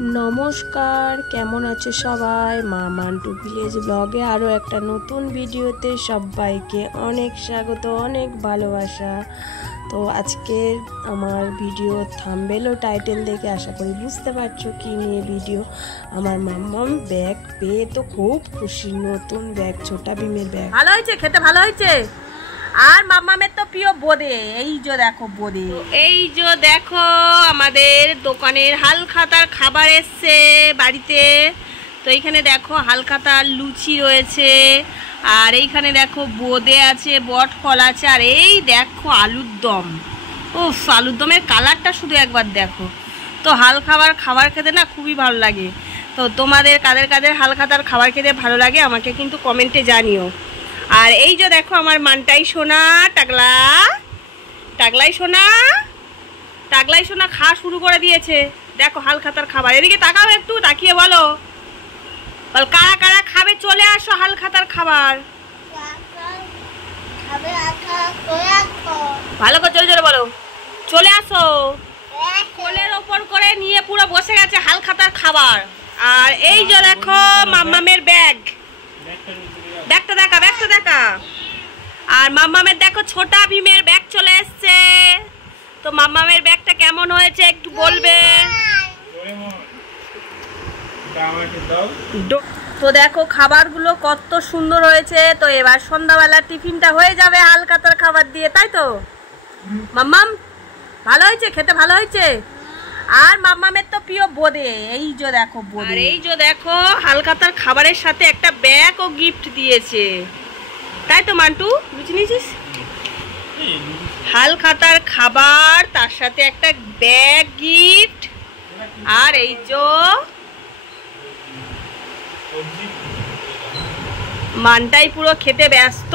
নমস্কার, কেমন আছো সবাই? মা মান্টু ভিলেজ ব্লগে আরও একটা নতুন ভিডিওতে সবাইকে অনেক স্বাগত, অনেক ভালোবাসা। তো আজকের আমার ভিডিও থাম্বনেল ও টাইটেল দেখে আশা করি বুঝতে পারছো কি নিয়ে ভিডিও। আমার মাম্মাম ব্যাগ পেয়ে তো খুব খুশি, নতুন ব্যাগ, ছোটা ভীমের ব্যাগ। ভালো হয়েছে, খেতে ভালো হয়েছে। আর মাম্মামের তো প্রিয় বোঁদে, এই যে দেখো বোঁদে, এই যে দেখো আমাদের দোকানের হালখাতার খাবার এসছে বাড়িতে। তো এইখানে দেখো হালখাতার লুচি রয়েছে, আর এইখানে দেখো বোঁদে আছে, বট ফল আছে, আর এই দেখো আলুর দম। ও আলুর দমের কালারটা শুধু একবার দেখো। তো খাবার খেতে না খুবই ভালো লাগে। তো তোমাদের কাদের কাদের হালখাতার খাবার খেতে ভালো লাগে আমাকে কিন্তু কমেন্টে জানিও। আর এই যে দেখো আমার মানটাই সোনা, টাগলাই সোনা খাওয়া শুরু করে দিয়েছে। দেখো হালখাতার খাবার, এদিকে তাকাও, একটু তাকিয়ে বলো কারা কারা খাবে, চলে আসো হালখাতার খাবার। ভালো করে জোরে জোরে বলো, চলে আসো। কোলের ওপর করে নিয়ে পুরো বসে গেছে হালখাতার খাবার। আর এই যে দেখো মাম্মামের ব্যাগটা দেখা। আর মাম্মামের দেখো ছোটা ভীমের ব্যাগ চলে এসছে। তো মাম্মামের ব্যাগটা কেমন হয়েছে একটু বলবে। তো দেখো খাবারগুলো কত সুন্দর হয়েছে। তো এবার সন্ধ্যাবেলা টিফিনটা হয়ে যাবে হালখাতার খাবার দিয়ে, তাই তো মাম্মাম? ভালো হয়েছে, খেতে ভালো হয়েছে। আর মাম্মামের তো প্রিয় বোঁদে, এই যে দেখো বোঁদে। আর এই যে দেখো হালখাতার খাবারের সাথে একটা ব্যাগ ও গিফট দিয়েছে, তাই তো মান্টু? বুঝে নিয়েছিস? হালখাতার খাবার, তার সাথে একটা ব্যাগ গিফট। আর এই যে মানটাই পুরো খেতে ব্যস্ত।